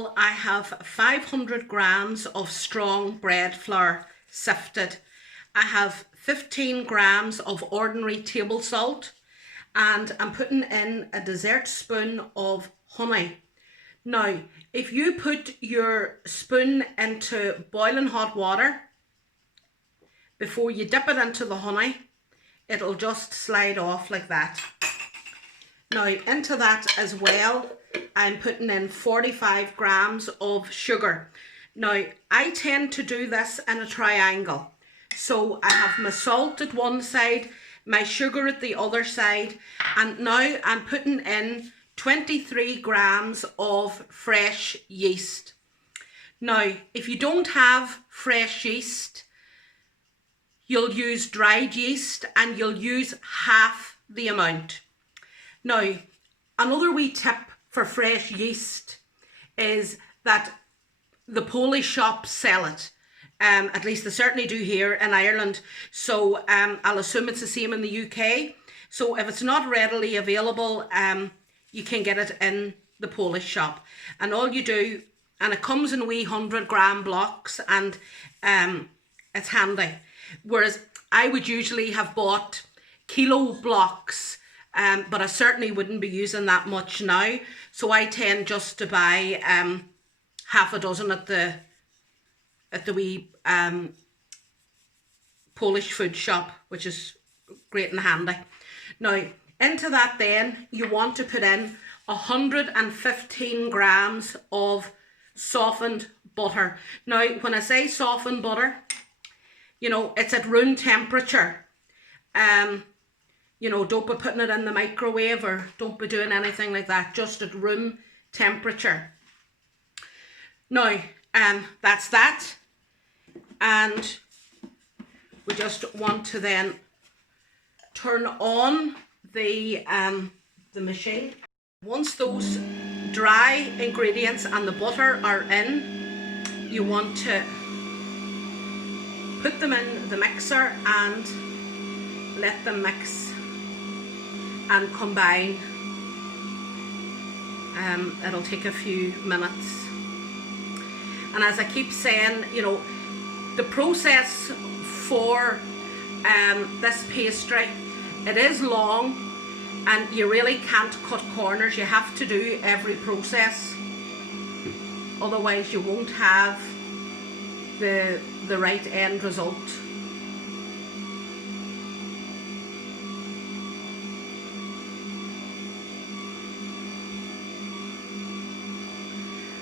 bowl, I have 500 grams of strong bread flour sifted. I have 15 grams of ordinary table salt, and I'm putting in a dessert spoon of honey. Now, if you put your spoon into boiling hot water before you dip it into the honey, it'll just slide off like that. Now, into that as well, I'm putting in 45 grams of sugar. Now, I tend to do this in a triangle. So I have my salt at one side, my sugar at the other side, and now I'm putting in 23 grams of fresh yeast. Now, if you don't have fresh yeast, you'll use dried yeast and you'll use half the amount. Now, another wee tip for fresh yeast is that the Polish shops sell it. At least they certainly do here in Ireland. So I'll assume it's the same in the UK. So if it's not readily available, you can get it in the Polish shop. And all you do, and it comes in wee 100-gram blocks, and it's handy. Whereas I would usually have bought kilo blocks, but I certainly wouldn't be using that much now. So I tend just to buy half a dozen at the wee Polish food shop, which is great and handy. Now, into that then, you want to put in 115 grams of softened butter. Now, when I say softened butter, you know, it's at room temperature. You know, don't be putting it in the microwave or don't be doing anything like that, just at room temperature. Now, that's that. And we just want to then turn on the machine. Once those dry ingredients and the butter are in, you want to put them in the mixer and let them mix and combine. It'll take a few minutes. And as I keep saying, you know, the process for this pastry, it is long and you really can't cut corners. You have to do every process, otherwise you won't have the right end result.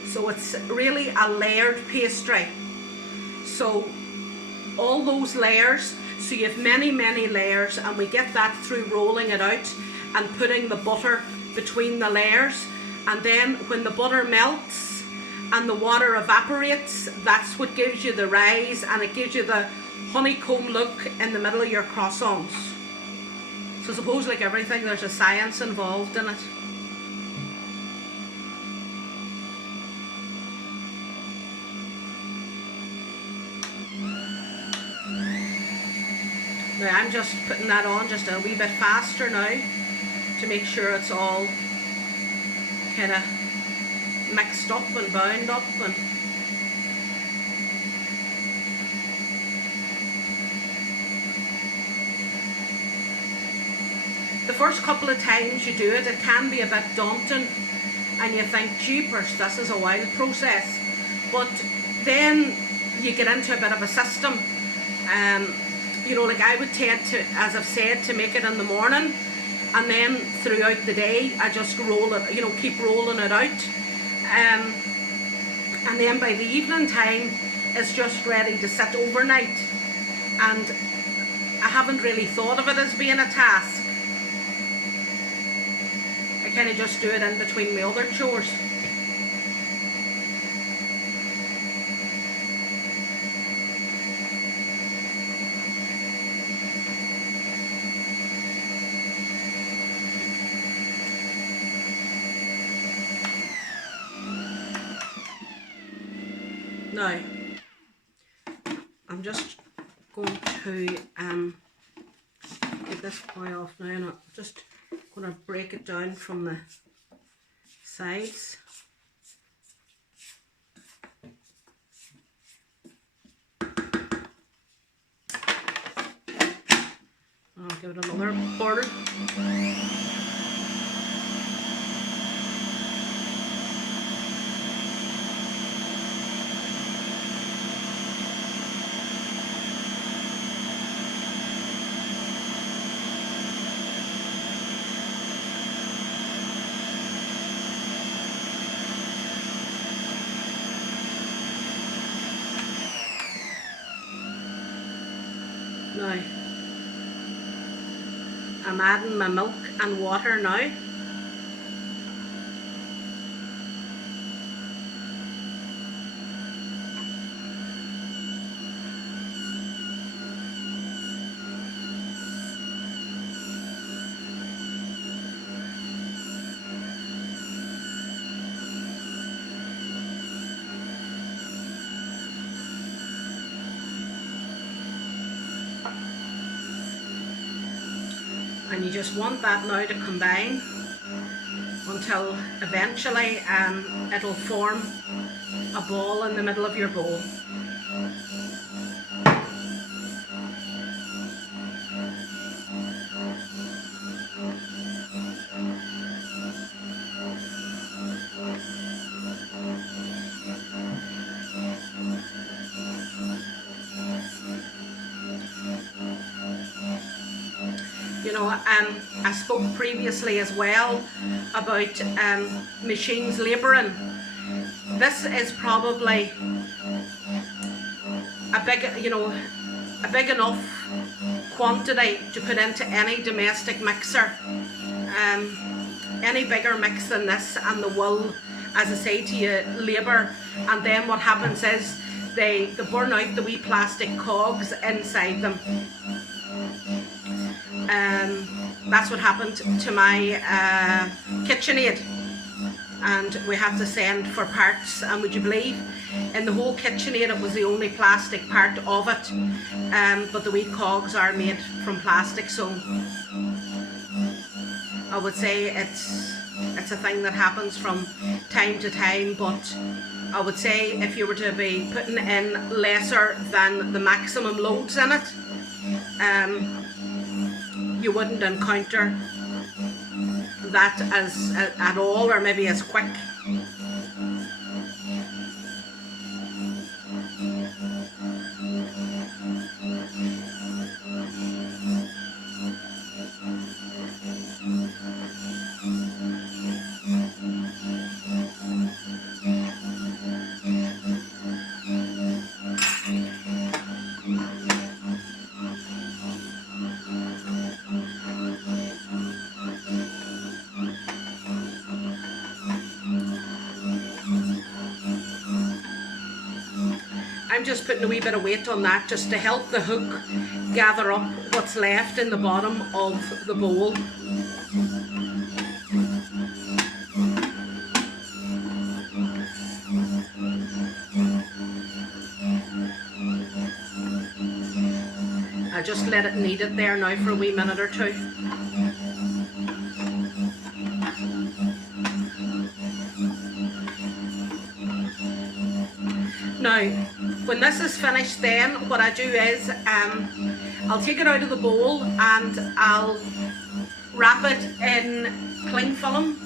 So it's really a layered pastry. So all those layers, so you have many layers, and we get that through rolling it out and putting the butter between the layers. And then when the butter melts and the water evaporates, that's what gives you the rise, and it gives you the honeycomb look in the middle of your croissants. So I suppose, like everything, there's a science involved in it. Now I'm just putting that on just a wee bit faster now to make sure it's all kind of mixed up and bound up. And the first couple of times you do it, it can be a bit daunting and you think, jeepers, this is a wild process. But then you get into a bit of a system. You know, like I would tend to, as I've said, to make it in the morning, and then throughout the day I just roll it, you know, keep rolling it out, and then by the evening time it's just ready to sit overnight. And I haven't really thought of it as being a task. I kind of just do it in between my other chores. Now, I'm just going to get this pie off now, and I'm just going to break it down from the sides. Give it another pour. Now, I'm adding my milk and water now. And you just want that now to combine until eventually it'll form a ball in the middle of your bowl. You know, I spoke previously as well about machines labouring. This is probably a big enough quantity to put into any domestic mixer. Any bigger mix than this and the wool, as I say to you, labour, and then what happens is they burn out the wee plastic cogs inside them. That's what happened to my KitchenAid, and we had to send for parts, and would you believe, in the whole KitchenAid it was the only plastic part of it, but the wee cogs are made from plastic, so I would say it's a thing that happens from time to time, but I would say if you were to be putting in lesser than the maximum loads in it, you wouldn't encounter that as at all, or maybe as quick. I'm just putting a wee bit of weight on that just to help the hook gather up what's left in the bottom of the bowl. I just let it knead it there now for a wee minute or two. Now, when this is finished, then what I do is I'll take it out of the bowl and I'll wrap it in cling film.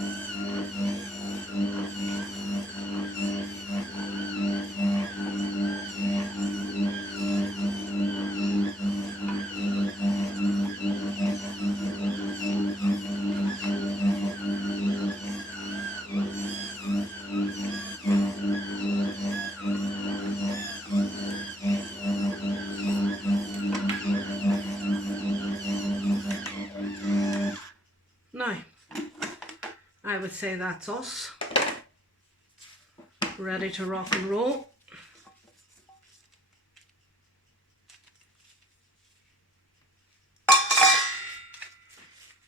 Now, I would say that's us, ready to rock and roll.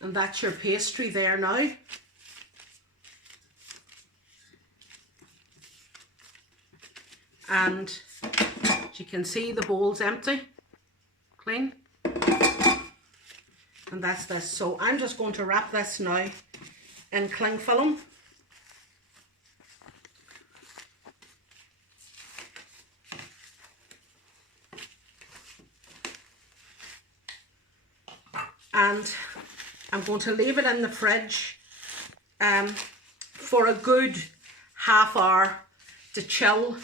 And that's your pastry there now. And as you can see, the bowl's empty, clean. And that's this. So I'm just going to wrap this now in cling film. and I'm going to leave it in the fridge for a good half hour to chill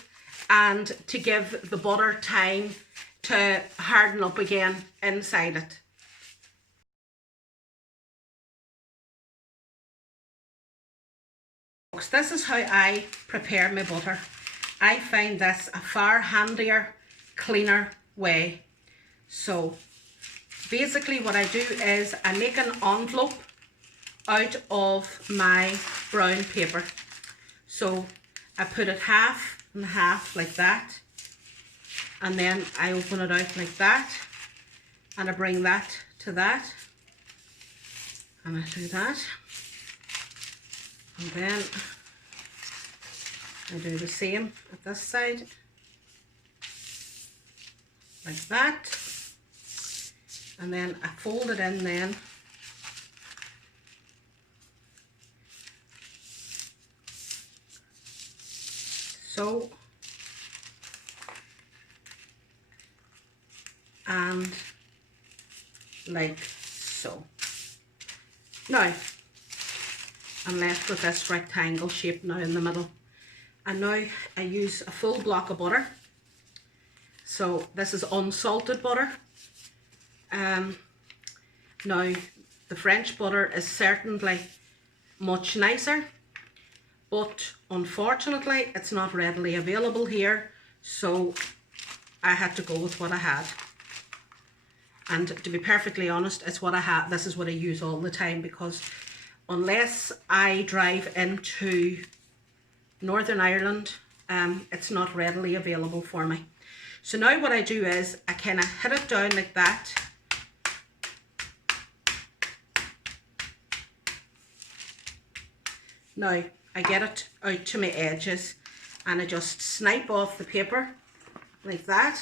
and to give the butter time to harden up again inside it. This is how I prepare my butter. I find this a far handier, cleaner way. So basically what I do is I make an envelope out of my brown paper. So I put it half and half like that, and then I open it out like that, and I bring that to that, and I do that, and then I do the same at this side, like that, and then I fold it in then, so, and like so. Now I'm left with this rectangle shape now in the middle, and now I use a full block of butter. So this is unsalted butter. Now the French butter is certainly much nicer, but unfortunately it's not readily available here, so I had to go with what I had. And to be perfectly honest, it's what I have. This is what I use all the time, because unless I drive into Northern Ireland, it's not readily available for me. So now what I do is I kind of hit it down like that. Now I get it out to my edges and I just snipe off the paper like that.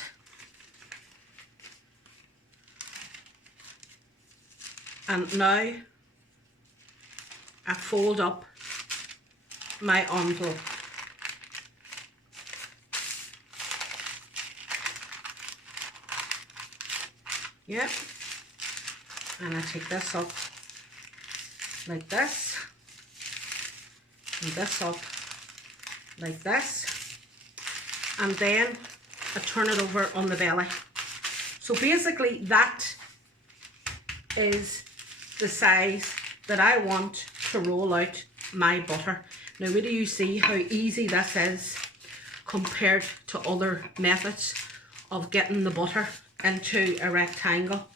And now I fold up my envelope. Yep. And I take this up like this, and this up like this, and then I turn it over on the belly. So basically that is the size that I want to roll out my butter. Now where do you see how easy this is compared to other methods of getting the butter into a rectangle?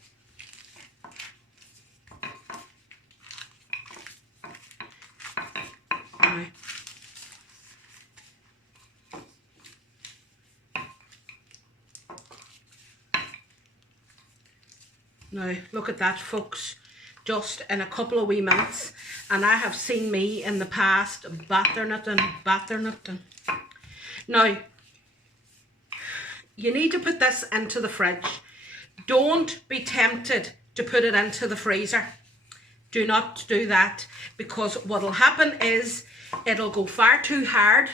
Now look at that, folks, just in a couple of wee minutes, and I have seen me in the past battering it and battering it. And now you need to put this into the fridge. Don't be tempted to put it into the freezer. Do not do that, because what will happen is it'll go far too hard,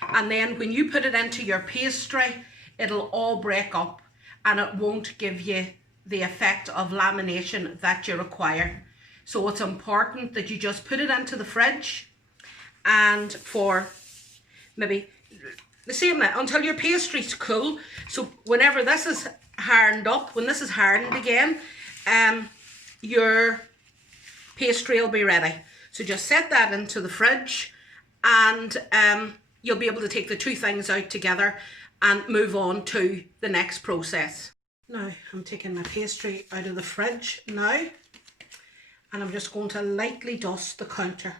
and then when you put it into your pastry, it'll all break up and it won't give you the effect of lamination that you require. So it's important that you just put it into the fridge, and for maybe the same until your pastry's cool. So whenever this is hardened up, when this is hardened again, your pastry will be ready. So just set that into the fridge, and you'll be able to take the two things out together and move on to the next process. Now I'm taking my pastry out of the fridge now, and I'm just going to lightly dust the counter.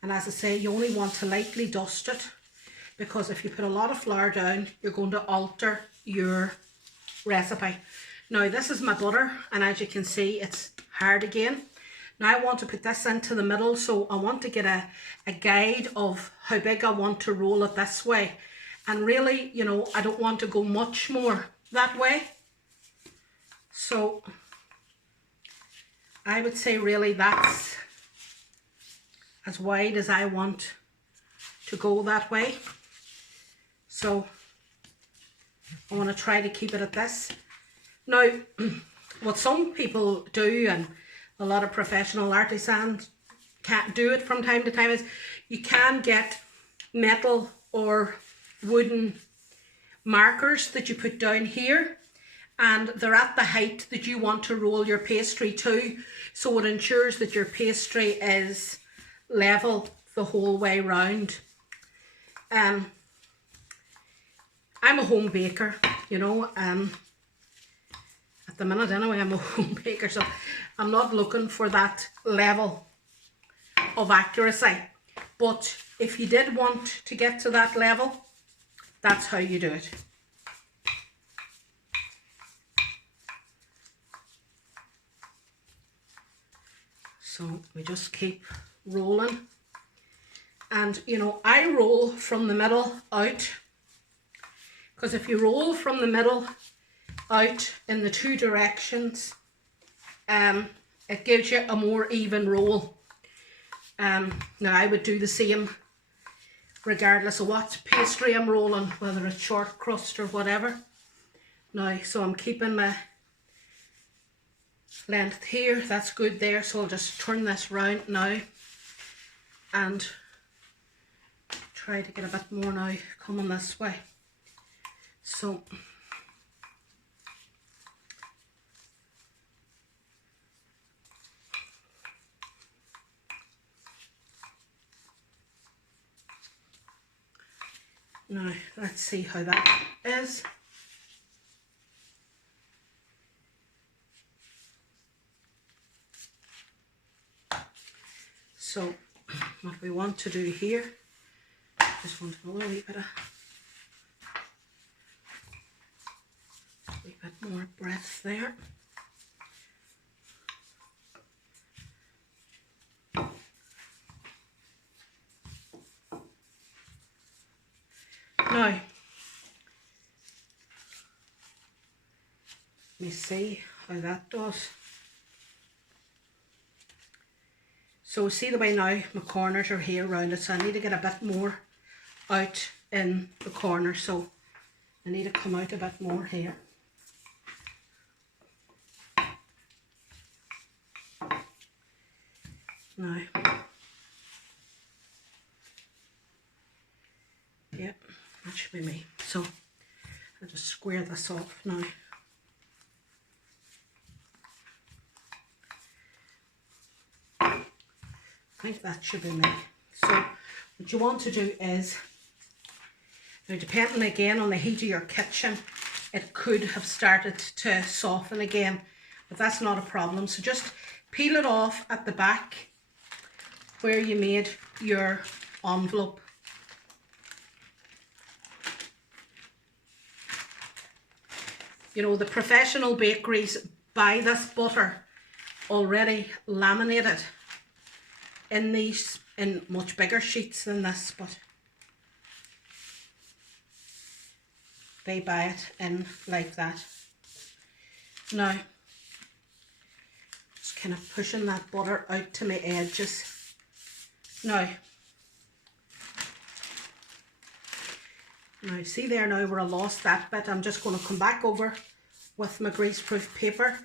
And as I say, you only want to lightly dust it, because if you put a lot of flour down, you're going to alter your recipe. Now this is my butter, and as you can see, it's hard again. Now I want to put this into the middle, so I want to get a guide of how big I want to roll it this way. And really, you know, I don't want to go much more that way. So I would say really that's as wide as I want to go that way. So I want to try to keep it at this. Now, what some people do, and a lot of professional artisans can't do it from time to time, is you can get metal or wooden markers that you put down here, and they're at the height that you want to roll your pastry to, so it ensures that your pastry is level the whole way round. I'm a home baker, you know, at the minute anyway, I'm a home baker, so I'm not looking for that level of accuracy. But if you did want to get to that level, that's how you do it. So we just keep rolling. And you know, I roll from the middle out, because if you roll from the middle out in the two directions, it gives you a more even roll. Now I would do the same regardless of what pastry I'm rolling, whether it's short crust or whatever. Now, so I'm keeping my length here, that's good there, so I'll just turn this round now and try to get a bit more now coming this way. So now let's see how that is. So what we want to do here, just want another wee bit more breadth there. Now, let me see how that does. So see the way now my corners are here round it, so I need to get a bit more out in the corner, so I need to come out a bit more here. Now, yeah, that should be me. So I'll just square this off now. I think that should be me. So what you want to do is, now depending again on the heat of your kitchen, it could have started to soften again, but that's not a problem. So just peel it off at the back where you made your envelope. You know, the professional bakeries buy this butter already laminated in these, in much bigger sheets than this, but they buy it in like that. Now, just kind of pushing that butter out to my edges. Now see there now where I lost that bit, I'm just going to come back over with my greaseproof paper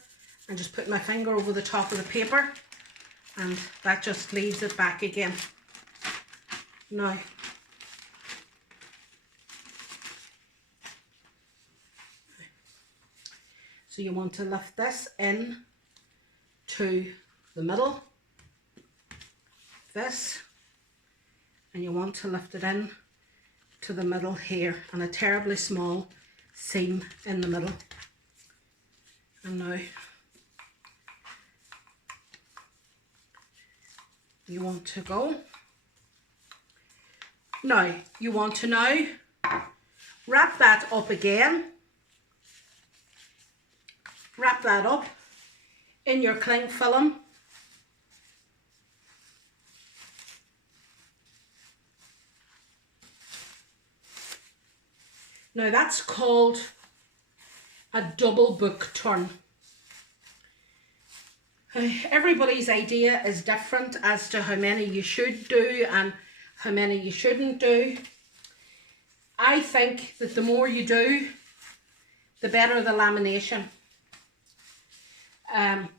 and just put my finger over the top of the paper, and that just leaves it back again. Now, so you want to lift this in to the middle, this, and you want to lift it in to the middle here, and a terribly small seam in the middle. And now you want to go. Now you want to now wrap that up again. Wrap that up in your cling film. Now that's called a double book turn. Everybody's idea is different as to how many you should do and how many you shouldn't do. I think that the more you do, the better the lamination.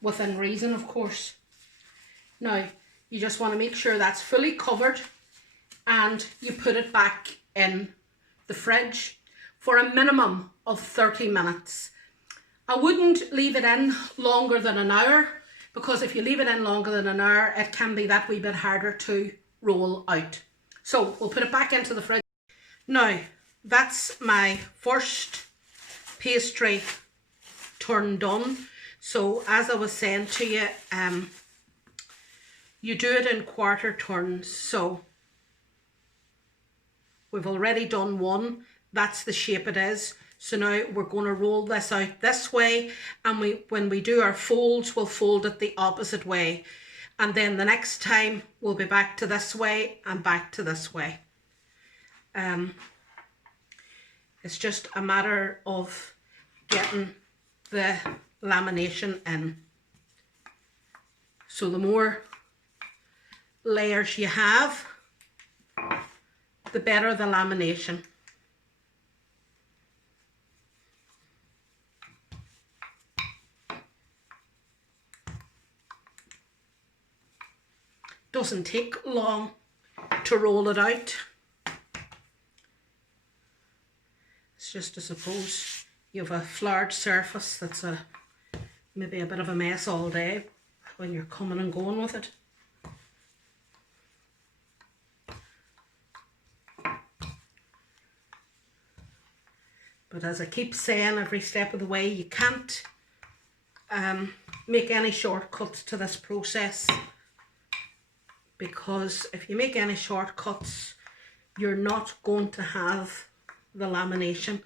Within reason, of course. Now, you just want to make sure that's fully covered and you put it back in the fridge for a minimum of 30 minutes. I wouldn't leave it in longer than an hour, because if you leave it in longer than an hour, it can be that wee bit harder to roll out. So we'll put it back into the fridge. Now, that's my first pastry turn done. So as I was saying to you, you do it in quarter turns. So we've already done one. That's the shape it is. So now we're going to roll this out this way, and when we do our folds, we'll fold it the opposite way. And then the next time we'll be back to this way and back to this way. It's just a matter of getting the lamination in. So the more layers you have, the better the lamination. Doesn't take long to roll it out. It's just, I suppose, you have a floured surface that's maybe a bit of a mess all day when you're coming and going with it. But as I keep saying every step of the way, you can't make any shortcuts to this process, because if you make any shortcuts, you're not going to have the lamination,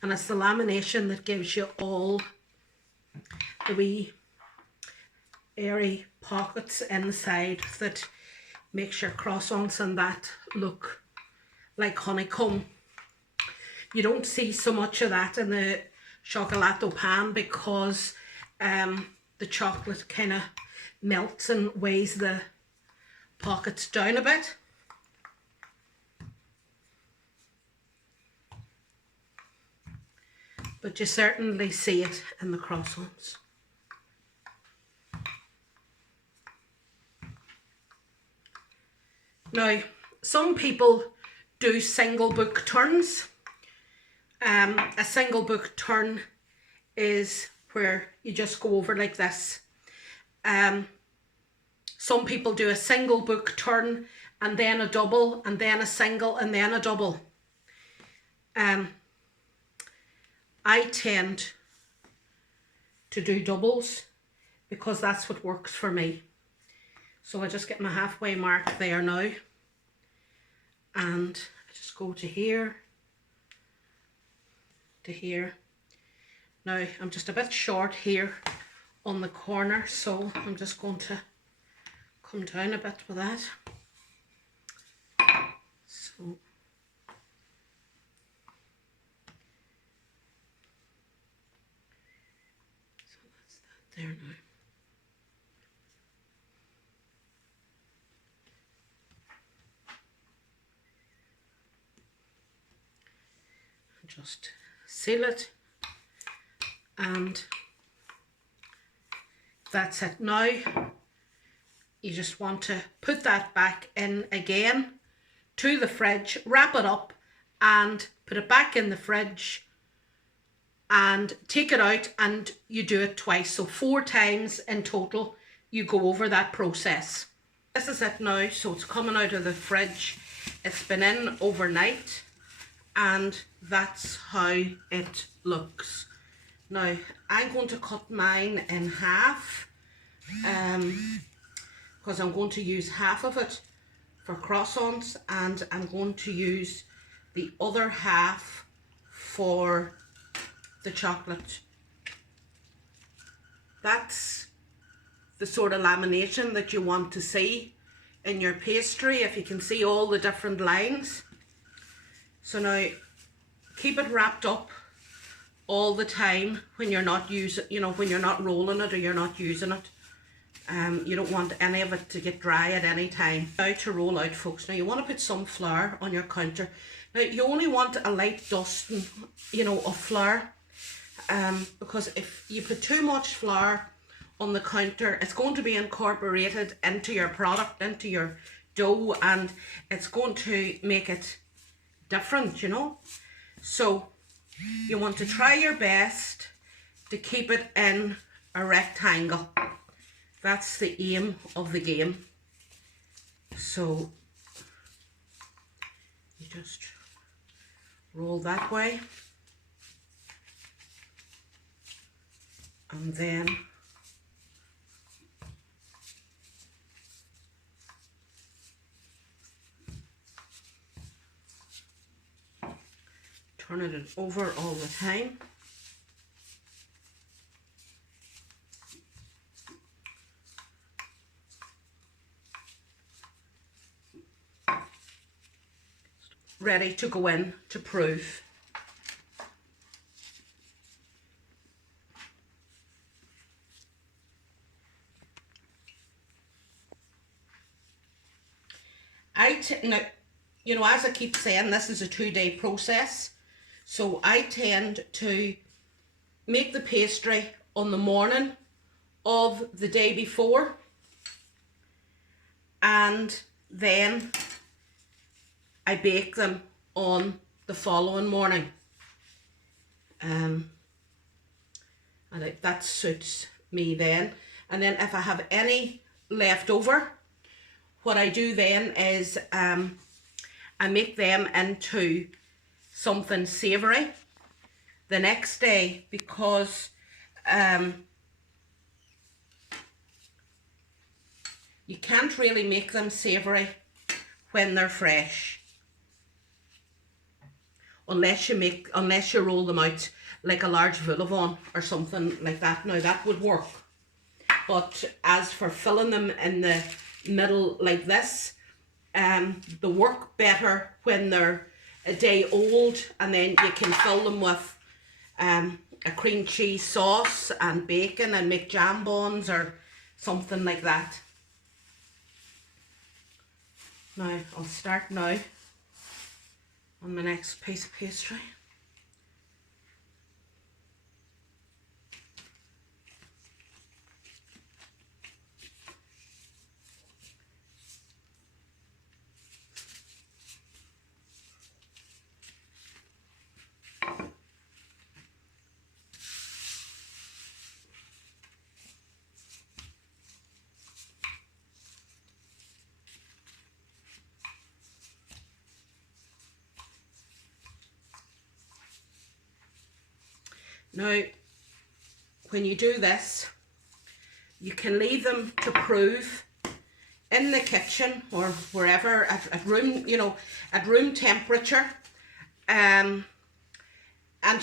and it's the lamination that gives you all the wee airy pockets inside that makes your croissants and that look like honeycomb. You don't see so much of that in the chocolat pan, because the chocolate kind of melts and weighs the pockets down a bit. But you certainly see it in the croissants. Now, some people do single book turns. A single book turn is where you just go over like this. Some people do a single book turn and then a double and then a single and then a double. I tend to do doubles because that's what works for me. So I just get my halfway mark there now, and I just go to here, to here. Now I'm just a bit short here on the corner, so I'm just going to come down a bit with that. So that's that there now. Just seal it, and that's it. Now you just want to put that back in again to the fridge, wrap it up and put it back in the fridge and take it out, and you do it twice, so 4 times in total you go over that process. This is it now, so it's coming out of the fridge. It's been in overnight, and that's how it looks. Now I'm going to cut mine in half because I'm going to use half of it for croissants, and I'm going to use the other half for the chocolate. That's the sort of lamination that you want to see in your pastry, if you can see all the different lines. So now keep it wrapped up all the time when you're not using, when you're not rolling it or you're not using it. You don't want any of it to get dry at any time. Now to roll out, folks. Now you want to put some flour on your counter. Now you only want a light dusting, of flour, because if you put too much flour on the counter. It's going to be incorporated into your product, into your dough, and it's going to make it different, you know. So you want to try your best to keep it in a rectangle. That's the aim of the game. So you just roll that way, and then turn it over all the time. Ready to go in to proof. Now, you know, as I keep saying, this is a 2-day process. So I tend to make the pastry on the morning of the day before, and then I bake them on the following morning. And that suits me then. And then if I have any left over, what I do then is I make them into something savoury the next day, because you can't really make them savoury when they're fresh, unless you roll them out like a large vol au vent or something like that. Now that would work, but as for filling them in the middle like this, they work better when they're a day old, and then you can fill them with a cream cheese sauce and bacon and make jam buns or something like that. Now I'll start now on my next piece of pastry. Now, when you do this, you can leave them to prove in the kitchen or wherever at room, you know, at room temperature. And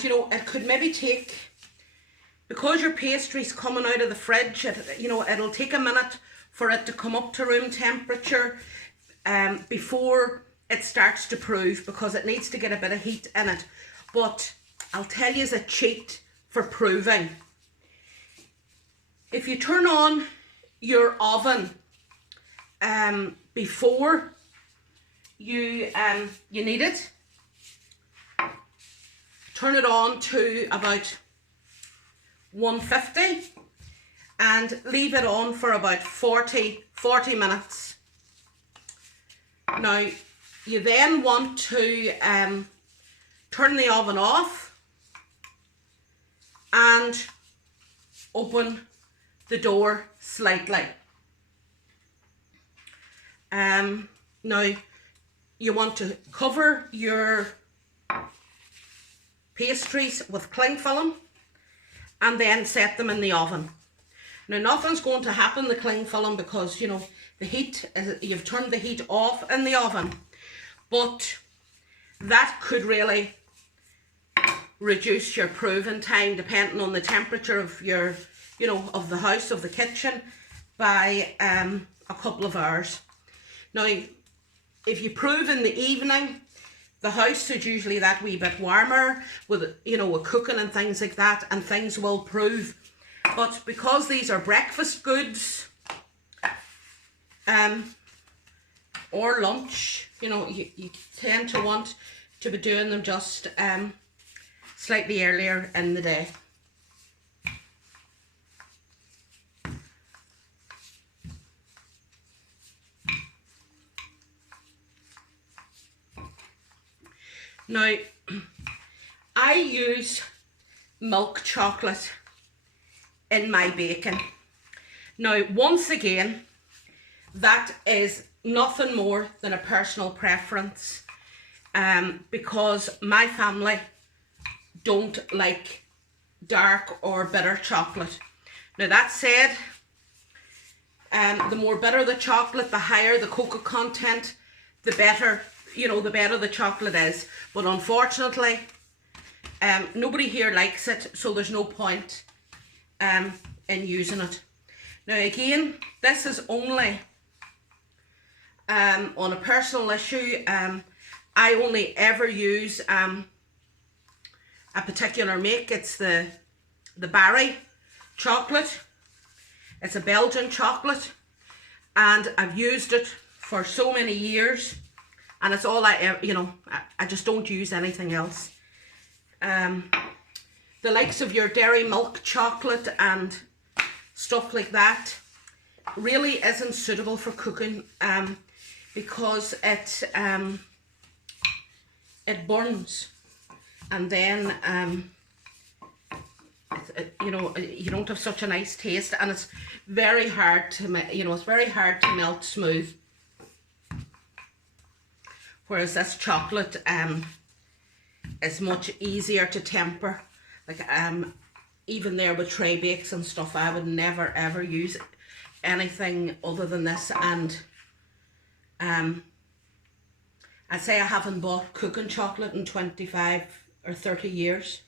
you know, it could maybe take, because your pastry's coming out of the fridge, you know, it'll take a minute for it to come up to room temperature before it starts to prove, because it needs to get a bit of heat in it. But I'll tell you as a cheat for proving. If you turn on your oven before you need it, turn it on to about 150 and leave it on for about 40 minutes. Now you then want to turn the oven off and open the door slightly. Now you want to cover your pastries with cling film and then set them in the oven. Now nothing's going to happen to the cling film, because you know the heat, you've turned the heat off in the oven, but that could really reduce your proving time, depending on the temperature of your, you know, of the house, of the kitchen, by a couple of hours. Now, if you prove in the evening, the house is usually that wee bit warmer with, you know, with cooking and things like that, and things will prove. But because these are breakfast goods, or lunch, you know, you tend to want to be doing them just slightly earlier in the day. Now, I use milk chocolate in my baking. Now, once again, that is nothing more than a personal preference, because my family don't like dark or bitter chocolate. Now, that said, the more bitter the chocolate, the higher the cocoa content, the better, you know, the better the chocolate is. But unfortunately, nobody here likes it, so there's no point in using it. Now again, this is only on a personal issue. I only ever use a particular make. It's the Barry chocolate. It's a Belgian chocolate, and I've used it for so many years, and it's all I ever, you know, I just don't use anything else. The likes of your dairy milk chocolate and stuff like that really isn't suitable for cooking, because it burns, and then you know, you don't have such a nice taste, and it's very hard to, you know, it's very hard to melt smooth. Whereas this chocolate is much easier to temper. Like even there with tray bakes and stuff, I would never ever use anything other than this. And I'd say I haven't bought cooking chocolate in 25 or 30 years.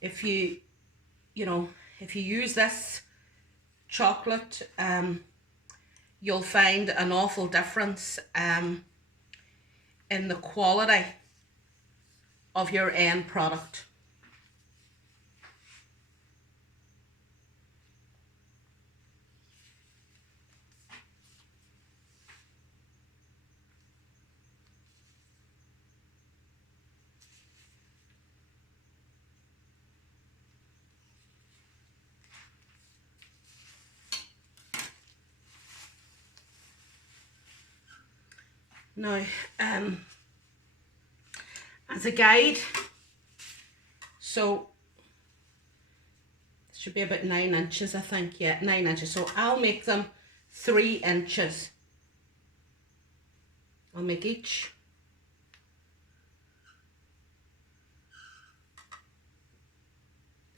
If you know, if you use this chocolate, you'll find an awful difference in the quality of your end product. Now, as a guide, so it should be about 9 inches, I think. Yeah, 9 inches. So I'll make them 3 inches. I'll make each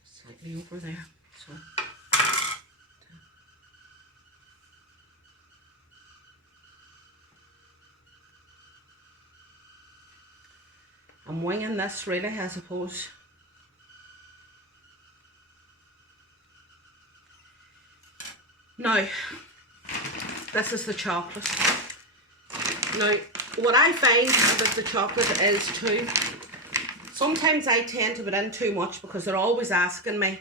slightly over there. So I'm winging this really, I suppose. Now, this is the chocolate. Now, what I find about the chocolate is too, sometimes I tend to put in too much because they're always asking me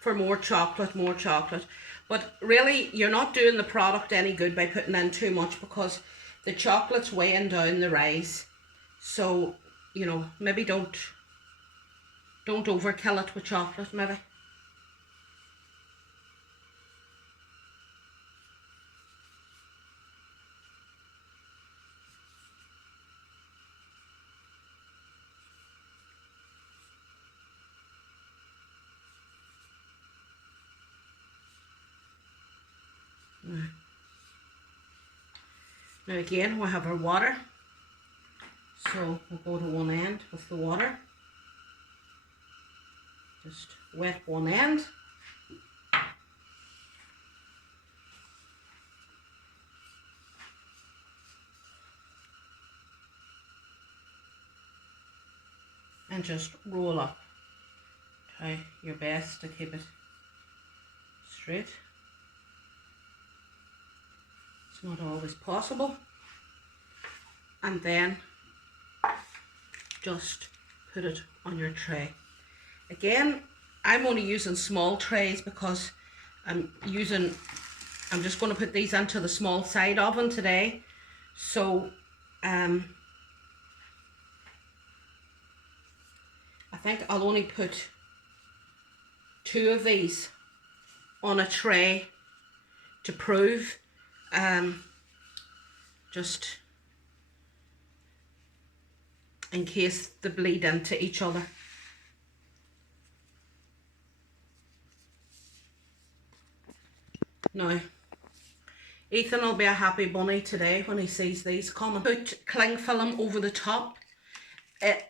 for more chocolate, more chocolate. But really, you're not doing the product any good by putting in too much, because the chocolate's weighing down the rise. So, you know, maybe don't overkill it with chocolate, maybe. Now again, we'll have our water. So we'll go to one end with the water. Just wet one end. And just roll up. Try your best to keep it straight. It's not always possible. And then just put it on your tray. Again, I'm only using small trays because I'm just going to put these into the small side oven today. So I think I'll only put 2 of these on a tray to prove just in case they bleed into each other. Now, Ethan will be a happy bunny today when he sees these coming. Put cling film over the top.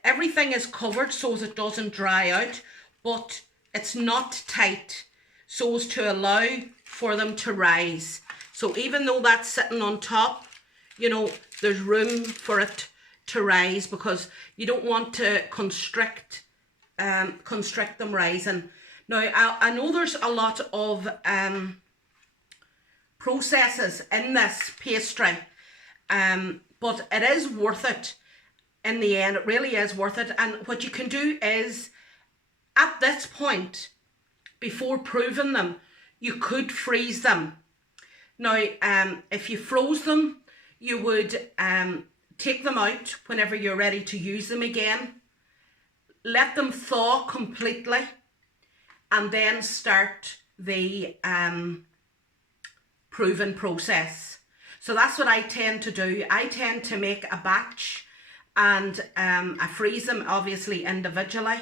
Everything is covered so as it doesn't dry out, but it's not tight so as to allow for them to rise. So even though that's sitting on top, you know, there's room for it to rise, because you don't want to constrict them rising. Now, I know there's a lot of processes in this pastry, but it is worth it in the end. It really is worth it. And what you can do is, at this point, before proving them, you could freeze them. Now, if you froze them, you would take them out whenever you're ready to use them again, let them thaw completely, and then start the proving process. So that's what I tend to do. I tend to make a batch, and I freeze them obviously individually,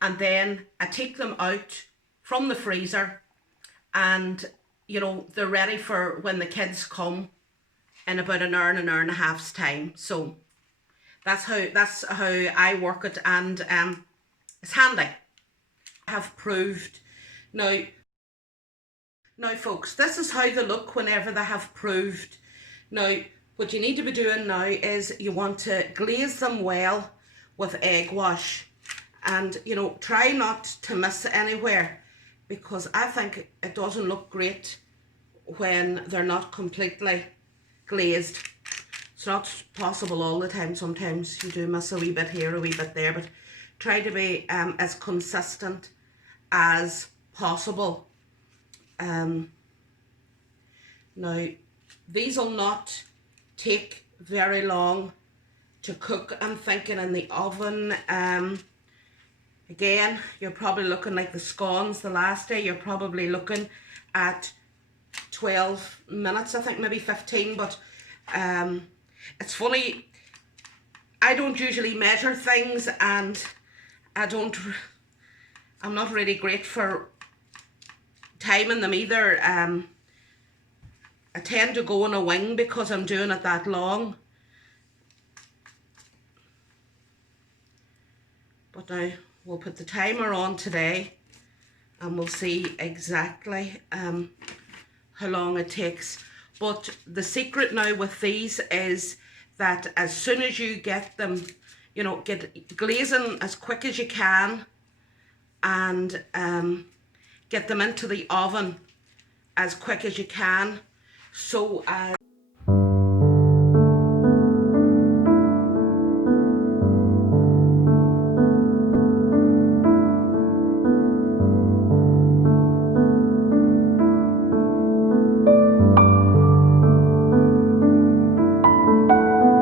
and then I take them out from the freezer, and you know, they're ready for when the kids come in about an hour and a half's time. So that's how I work it, and it's handy. I have proved. Now folks, this is how they look whenever they have proved. Now what you need to be doing now is you want to glaze them well with egg wash, and you know, try not to miss anywhere, because I think it doesn't look great when they're not completely glazed. It's not possible all the time. Sometimes you do miss a wee bit here, a wee bit there, but try to be as consistent as possible. Now, these will not take very long to cook, I'm thinking, in the oven. Again, you're probably looking like the scones the last day, you're probably looking at 12 minutes, I think, maybe 15, but it's funny, I don't usually measure things, and I'm not really great for timing them either. I tend to go on a wing because I'm doing it that long. But now we'll put the timer on today, and we'll see exactly how long it takes. But the secret now with these is that as soon as you get them, you know, get glazing as quick as you can, and get them into the oven as quick as you can, so as